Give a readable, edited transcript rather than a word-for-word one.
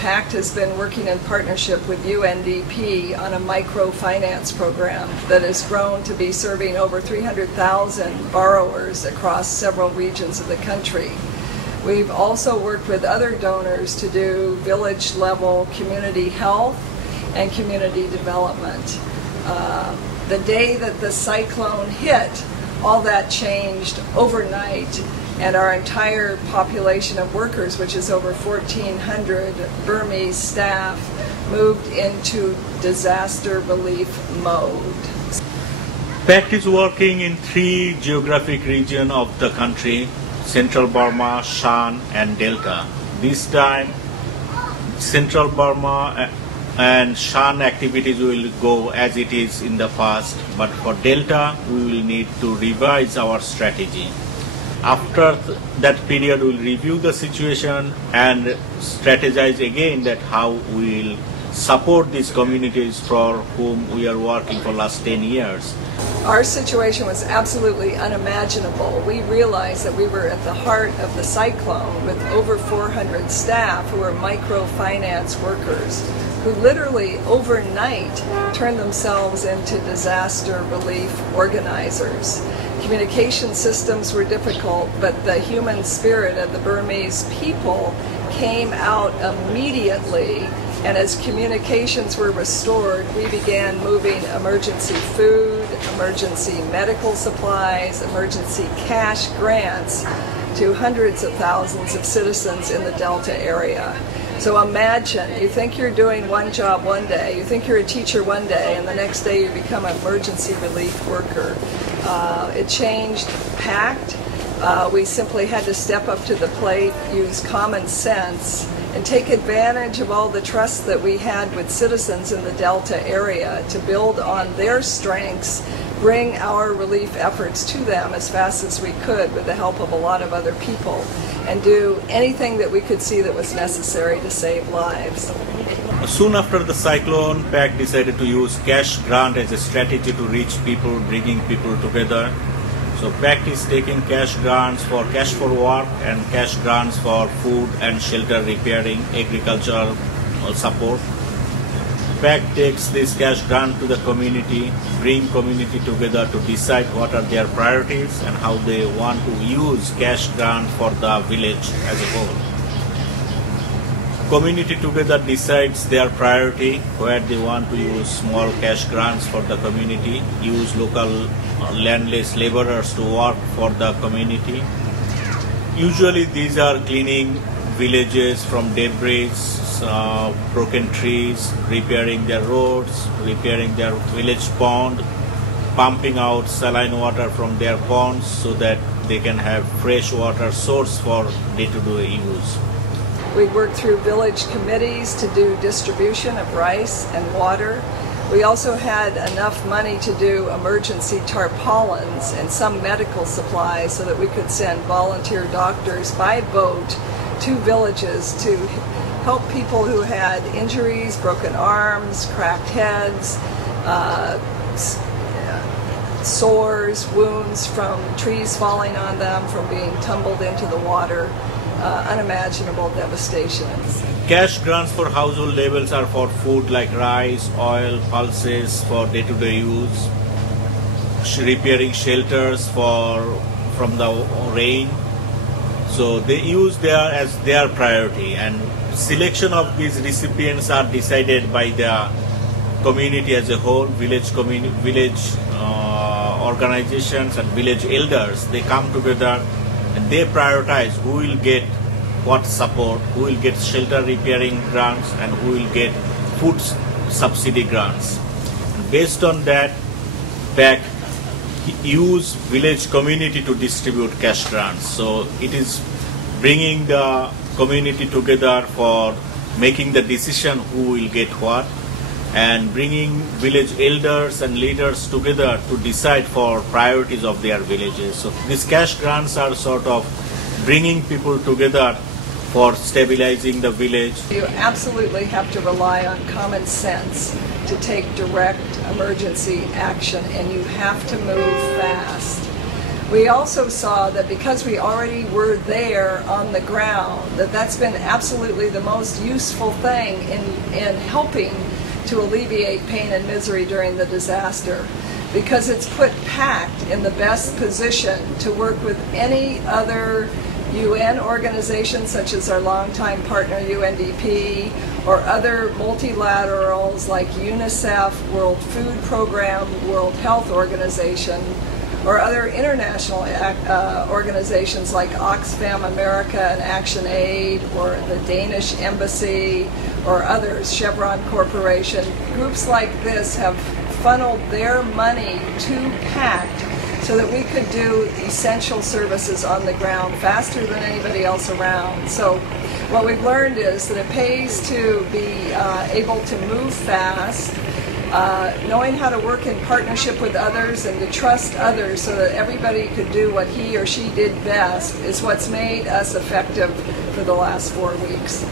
Pact has been working in partnership with UNDP on a microfinance program that has grown to be serving over 300,000 borrowers across several regions of the country. We've also worked with other donors to do village-level community health and community development. The day that the cyclone hit, all that changed overnight, and our entire population of workers, which is over 1,400 Burmese staff, moved into disaster relief mode. Pact is working in 3 geographic regions of the country: Central Burma, Shan, and Delta. This time, Central Burma and Shan activities will go as it is in the past, but for Delta, we will need to revise our strategy. After that period, we will review the situation and strategize again that how we will support these communities for whom we are working for last 10 years. Our situation was absolutely unimaginable. We realized that we were at the heart of the cyclone with over 400 staff who were microfinance workers who literally overnight turned themselves into disaster relief organizers. Communication systems were difficult, but the human spirit of the Burmese people came out immediately, and as communications were restored, we began moving emergency food, emergency medical supplies, emergency cash grants to hundreds of thousands of citizens in the Delta area. So imagine, you think you're doing one job one day, you think you're a teacher one day, and the next day you become an emergency relief worker. It changed Pact. We simply had to step up to the plate, use common sense, and take advantage of all the trust that we had with citizens in the Delta area to build on their strengths, bring our relief efforts to them as fast as we could with the help of a lot of other people, and do anything that we could see that was necessary to save lives. Soon after the cyclone, Pact decided to use cash grant as a strategy to reach people, bringing people together. So Pact is taking cash grants for cash for work and cash grants for food and shelter repairing, agricultural support. Pact takes this cash grant to the community, bring community together to decide what are their priorities and how they want to use cash grant for the village as a whole. Community together decides their priority, where they want to use small cash grants for the community, use local landless laborers to work for the community. Usually these are cleaning villages from debris, broken trees, repairing their roads, repairing their village pond, pumping out saline water from their ponds so that they can have fresh water source for day-to-day use. We worked through village committees to do distribution of rice and water. We also had enough money to do emergency tarpaulins and some medical supplies so that we could send volunteer doctors by boat to villages to help people who had injuries, broken arms, cracked heads, sores, wounds from trees falling on them, from being tumbled into the water. Unimaginable devastation. Cash grants for household labels are for food like rice, oil, pulses for day-to-day use, repairing shelters from the rain. So they use as their priority, and selection of these recipients are decided by the community as a whole, village organizations and village elders. They come together and they prioritize who will get what support, who will get shelter repairing grants, and who will get food subsidy grants. And based on that, Pact use village community to distribute cash grants. So it is bringing the community together for making the decision who will get what, and bringing village elders and leaders together to decide for priorities of their villages. So these cash grants are sort of bringing people together for stabilizing the village. You absolutely have to rely on common sense to take direct emergency action, and you have to move fast. We also saw that because we already were there on the ground, that's been absolutely the most useful thing in helping to alleviate pain and misery during the disaster, because it's put Pact in the best position to work with any other UN organizations such as our longtime partner UNDP, or other multilaterals like UNICEF, World Food Program, World Health Organization, or other international organizations like Oxfam America and Action Aid, or the Danish Embassy, or others, Chevron Corporation. Groups like this have funneled their money to Pact so that we could do essential services on the ground faster than anybody else around. So what we've learned is that it pays to be able to move fast, knowing how to work in partnership with others and to trust others so that everybody could do what he or she did best is what's made us effective for the last 4 weeks.